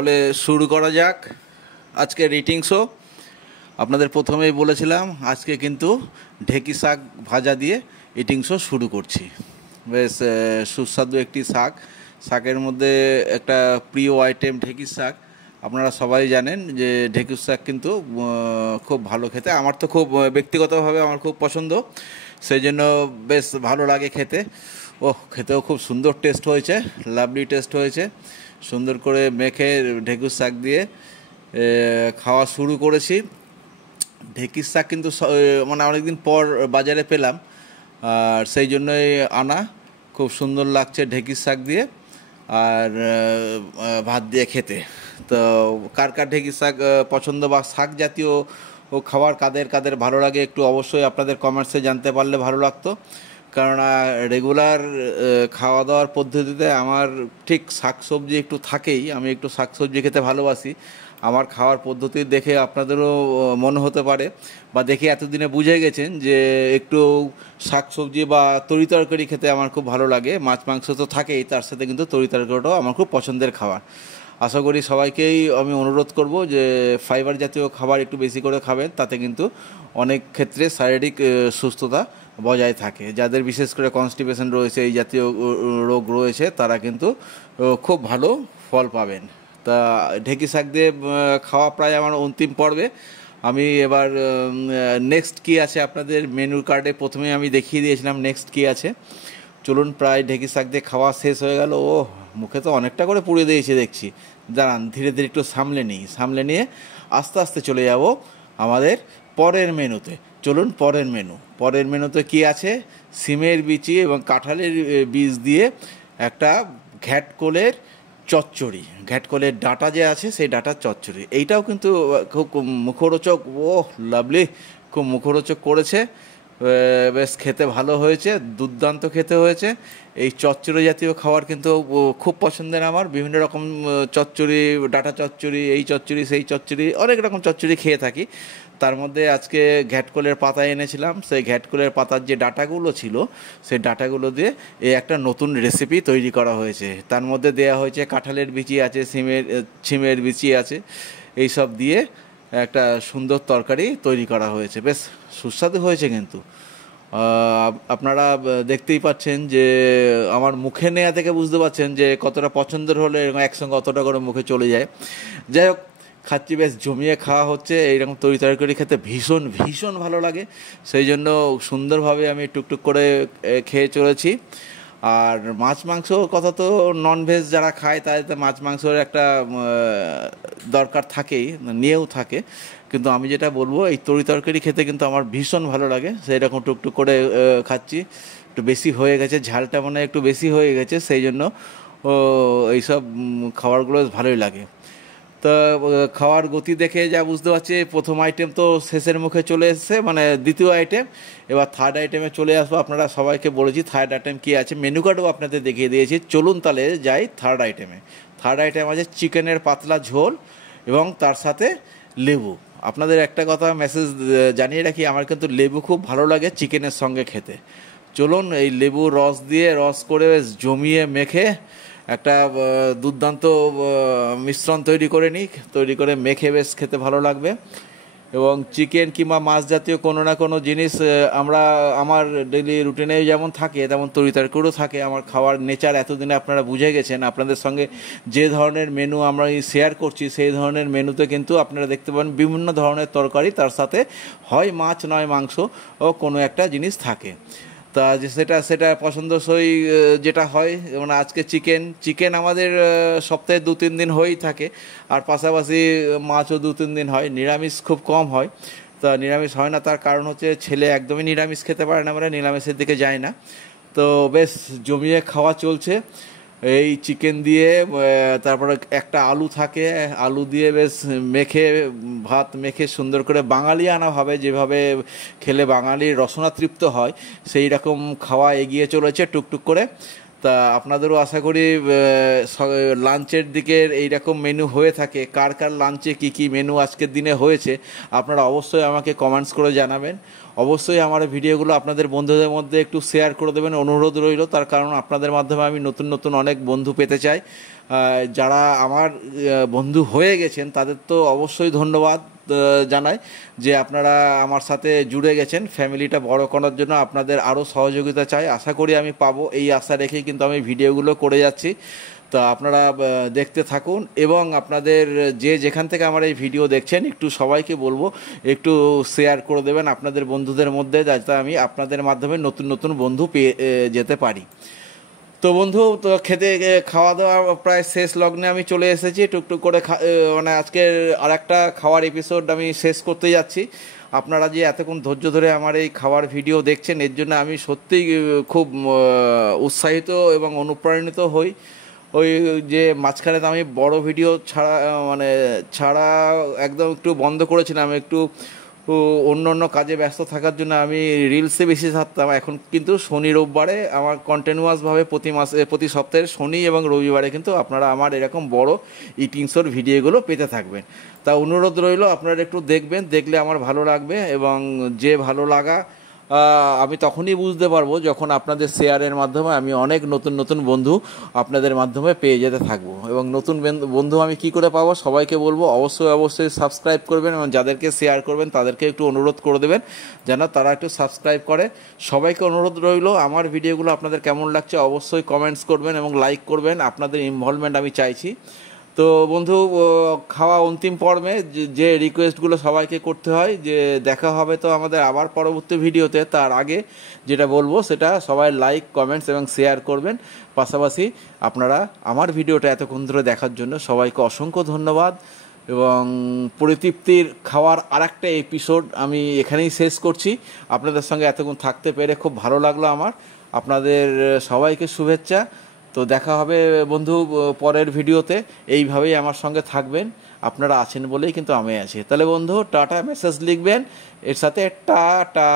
তাহলে শুরু করা যাক আজকে রিটিং শো। আপনাদের প্রথমেই বলেছিলাম আজকে কিন্তু ঢেঁকি শাক ভাজা দিয়ে ইটিং শো শুরু করছি। বেশ সুস্বাদু একটি শাক। শাকের মধ্যে একটা প্রিয় আইটেম ঢেঁকির শাক। আপনারা সবাই জানেন যে ঢেঁকির শাক কিন্তু খুব ভালো খেতে। আমার তো খুব ব্যক্তিগতভাবে আমার খুব পছন্দ, সেই জন্য বেশ ভালো লাগে খেতে। খেতেও খুব সুন্দর টেস্ট হয়েছে, লাভলি টেস্ট হয়েছে। সুন্দর করে মেখে ঢেঁকির শাক দিয়ে খাওয়া শুরু করেছি। ঢেঁকির শাক কিন্তু মানে অনেকদিন পর বাজারে পেলাম, আর সেই জন্যই আনা। খুব সুন্দর লাগছে ঢেঁকির শাক দিয়ে আর ভাত দিয়ে খেতে। তো কার কার ঢেঁকির শাক পছন্দ বা শাক জাতীয় খাবার কাদের কাদের ভালো লাগে একটু অবশ্যই আপনাদের কমেন্টসে জানতে পারলে ভালো লাগতো। কেননা রেগুলার খাওয়া দাওয়ার পদ্ধতিতে আমার ঠিক শাকসবজি একটু থাকেই। আমি একটু শাকসবজি খেতে ভালোবাসি। আমার খাওয়ার পদ্ধতি দেখে আপনাদেরও মনে হতে পারে বা দেখে এতদিনে বুঝে গেছেন যে একটু শাকসবজি বা তরিতরকারি খেতে আমার খুব ভালো লাগে। মাছ মাংস তো থাকেই, তার সাথে কিন্তু তরিতরকারিটাও আমার খুব পছন্দের খাবার। আশা করি সবাইকেই আমি অনুরোধ করব যে ফাইবার জাতীয় খাবার একটু বেশি করে খাবেন, তাতে কিন্তু অনেক ক্ষেত্রে শারীরিক সুস্থতা বজায় থাকে। যাদের বিশেষ করে কনস্টিপেশন রয়েছে, এই জাতীয় রোগ রয়েছে, তারা কিন্তু খুব ভালো ফল পাবেন। তা ঢেঁকি শাক দিয়ে খাওয়া প্রায় আমার অন্তিম পর্বে। আমি এবার নেক্সট কী আছে আপনাদের মেনুর কার্ডে প্রথমে আমি দেখিয়ে দিয়েছিলাম নেক্সট কী আছে। চলুন, প্রায় ঢেঁকি শাক দিয়ে খাওয়া শেষ হয়ে গেল। মুখে তো অনেকটা করে পুড়ে দিয়েছি দেখছি। দাঁড়ান, ধীরে ধীরে একটু সামলে নিয়ে আস্তে আস্তে চলে যাব আমাদের পরের মেনুতে। চলুন, পরের মেনুতে কি আছে? সিমের বিচি এবং কাঁঠালের বীজ দিয়ে একটা ঘ্যাটকোলের চচ্চড়ি, ঘ্যাটকোলের ডাঁটা যে আছে সেই ডাঁটার চচ্চড়ি। এইটাও কিন্তু খুব মুখরোচক, লাভলি, খুব মুখরোচক করেছে। বেশ খেতে ভালো হয়েছে, দুর্দান্ত খেতে হয়েছে। এই চচ্চড়ি জাতীয় খাবার কিন্তু খুব পছন্দের আমার। বিভিন্ন রকম চচ্চড়ি, ডাঁটা চচ্চড়ি, এই চচ্চড়ি সেই চচ্চড়ি, অনেক রকম চচ্চড়ি খেয়ে থাকি। তার মধ্যে আজকে ঘ্যাটকোলের পাতা এনেছিলাম। সেই ঘ্যাটকোলের পাতার যে ডাঁটাগুলো ছিল, সেই ডাঁটাগুলো দিয়ে এই একটা নতুন রেসিপি তৈরি করা হয়েছে। তার মধ্যে দেয়া হয়েছে কাঁঠালের বিচি আছে, ছিমের বিচি আছে, এইসব দিয়ে একটা সুন্দর তরকারি তৈরি করা হয়েছে। বেশ সুস্বাদু হয়েছে কিন্তু। আপনারা দেখতেই পাচ্ছেন যে আমার মুখে নেওয়া থেকে বুঝতে পারছেন যে কতটা পছন্দের হলে এরকম একসঙ্গে অতটা করে মুখে চলে যায়। যাই হোক, খাচ্ছি, বেশ জমিয়ে খাওয়া হচ্ছে। এইরকম তরকারি খেতে ভীষণ ভীষণ ভালো লাগে, সেই জন্য সুন্দরভাবে আমি টুকটুক করে খেয়ে চলেছি। আর মাছ মাংসর কথা তো ননভেজ যারা খায় তাদের মাছ মাংসর একটা দরকার থাকেই, নিয়েও থাকে। কিন্তু আমি যেটা বলবো, এই তরকারি খেতে কিন্তু আমার ভীষণ ভালো লাগে। সেই রকম টুকটুক করে খাচ্ছি। একটু বেশি হয়ে গেছে, ঝালটা মনে হয় একটু বেশি হয়ে গেছে, সেই জন্য এইসব খাবারগুলো ভালোই লাগে। তো খাওয়ার গতি দেখে যা বুঝতে পারছি, প্রথম আইটেম তো শেষের মুখে চলে এসেছে, মানে দ্বিতীয় আইটেম। এবার থার্ড আইটেমে চলে আসবো। আপনারা সবাইকে বলেছি থার্ড আইটেম কী আছে, মেনু কার্ডও আপনাদের দেখিয়ে দিয়েছি। চলুন তাহলে যাই থার্ড আইটেমে। থার্ড আইটেম আছে চিকেনের পাতলা ঝোল এবং তার সাথে লেবু। আপনাদের একটা কথা মেসেজ জানিয়ে রাখি, আমার কিন্তু লেবু খুব ভালো লাগে চিকেনের সঙ্গে খেতে। চলুন, এই লেবু রস করে জমিয়ে মেখে একটা দুর্দান্ত মিশ্রণ তৈরি করে মেখে বেশ খেতে ভালো লাগবে। এবং চিকেন কিংবা মাছ জাতীয় কোনো না কোনো জিনিস আমার ডেইলি রুটিনে যেমন থাকে, তেমন তরিতরকারিও থাকে। আমার খাওয়ার নেচার এতদিনে আপনারা বুঝে গেছেন। আপনাদের সঙ্গে যে ধরনের মেনু আমরা শেয়ার করছি, সেই ধরনের মেনুতে কিন্তু আপনারা দেখতে পাবেন বিভিন্ন ধরনের তরকারি, তার সাথে হয় মাছ নয় মাংস ও কোনো একটা জিনিস থাকে। তা সেটা পছন্দসই যেটা হয়, মানে আজকে চিকেন আমাদের সপ্তাহে 2-3 দিন হয়েই থাকে। আর পাশাপাশি মাছও 2-3 দিন হয়। নিরামিষ খুব কম হয়। তা নিরামিষ হয় না, তার কারণ হচ্ছে ছেলে একদমই নিরামিষ খেতে পারে না, মানে নিরামিষের দিকে যায় না। তো বেশ জমিয়ে খাওয়া চলছে এই চিকেন দিয়ে। তারপরে একটা আলু থাকে, আলু দিয়ে বেশ ভাত মেখে সুন্দর করে বাঙালিয়ানাভাবে, যেভাবে খেলে বাঙালির রসনা তৃপ্ত হয়, সেই রকম খাওয়া এগিয়ে চলেছে টুকটুক করে। তা আপনাদেরও আশা করি লাঞ্চের দিকের এইরকম মেনু হয়ে থাকে। কার কার লাঞ্চে কী কী মেনু আজকের দিনে হয়েছে আপনারা অবশ্যই আমাকে কমেন্টস করে জানাবেন। অবশ্যই আমার ভিডিওগুলো আপনাদের বন্ধুদের মধ্যে একটু শেয়ার করে দেবেন, অনুরোধ রইল। তার কারণ আপনাদের মাধ্যমে আমি নতুন নতুন অনেক বন্ধু পেতে চাই। যারা আমার বন্ধু হয়ে গেছেন তাদের তো অবশ্যই ধন্যবাদ জানাই যে আপনারা আমার সাথে জুড়ে গেছেন। ফ্যামিলিটা বড় করার জন্য আপনাদের আরও সহযোগিতা চাই, আশা করি আমি পাবো, এই আশা রেখেই কিন্তু আমি ভিডিওগুলো করে যাচ্ছি। তা আপনারা দেখতে থাকুন, এবং আপনাদের যে যেখান থেকে আমার এই ভিডিও দেখছেন একটু সবাইকে বলবো একটু শেয়ার করে দেবেন আপনাদের বন্ধুদের মধ্যে, যাতে আমি আপনাদের মাধ্যমে নতুন নতুন বন্ধু পেয়ে যেতে পারি। তো বন্ধু, তো খাওয়া দাওয়া প্রায় শেষ লগ্নে আমি চলে এসেছি। টুকটুক করে মানে আজকের আর একটা খাওয়ার এপিসোড আমি শেষ করতে যাচ্ছি। আপনারা যে এতক্ষণ ধৈর্য ধরে আমার এই খাওয়ার ভিডিও দেখছেন, এর জন্য আমি সত্যিই খুব উৎসাহিত এবং অনুপ্রাণিত হই। ওই যে মাঝখানে তো আমি বড় ভিডিও ছাড়া একদম একটু বন্ধ করেছিলাম, একটু অন্য অন্য কাজে ব্যস্ত থাকার জন্য আমি রিলসে বেশি থাকতাম। এখন কিন্তু শনি রোববারে আমার কন্টিনিউয়াসভাবে প্রতি সপ্তাহের শনি এবং রবিবারে কিন্তু আপনারা আমার এরকম বড় ইটিং শোর ভিডিওগুলো পেতে থাকবেন। তা অনুরোধ রইল, আপনারা একটু দেখবেন, দেখলে আমার ভালো লাগবে। এবং যে ভালো লাগা আমি তখনই বুঝতে পারবো যখন আপনাদের শেয়ারের মাধ্যমে আমি অনেক নতুন নতুন বন্ধু আপনাদের মাধ্যমে পেয়ে যেতে থাকবো। এবং নতুন বন্ধু আমি কি করে পাবো, সবাইকে বলবো অবশ্যই অবশ্যই সাবস্ক্রাইব করবেন, এবং যাদেরকে শেয়ার করবেন তাদেরকে একটু অনুরোধ করে দেবেন যেন তারা একটু সাবস্ক্রাইব করে। সবাইকে অনুরোধ রইল, আমার ভিডিওগুলো আপনাদের কেমন লাগছে অবশ্যই কমেন্টস করবেন এবং লাইক করবেন, আপনাদের ইনভলভমেন্ট আমি চাইছি। তো বন্ধু, খাওয়া অন্তিম পর্বে যে রিকোয়েস্টগুলো সবাইকে করতে হয়, যে দেখা হবে তো আমাদের আবার পরবর্তী ভিডিওতে, তার আগে যেটা বলবো সেটা সবাই লাইক, কমেন্টস এবং শেয়ার করবেন। পাশাপাশি আপনারা আমার ভিডিওটা এতক্ষণ ধরে দেখার জন্য সবাইকে অসংখ্য ধন্যবাদ। এবং পরিতৃপ্তির খাওয়ার আরেকটা এপিসোড আমি এখানেই শেষ করছি। আপনাদের সঙ্গে এতক্ষণ থাকতে পেরে খুব ভালো লাগলো আমার। আপনাদের সবাইকে শুভেচ্ছা। তো দেখা হবে বন্ধু পরের ভিডিওতে। এইভাবেই আমার সঙ্গে থাকবেন, আপনারা আছেন বলেই কিন্তু আমি আছি। তাহলে বন্ধু টাটা মেসেজ লিখবেন এর সাথে টাটা।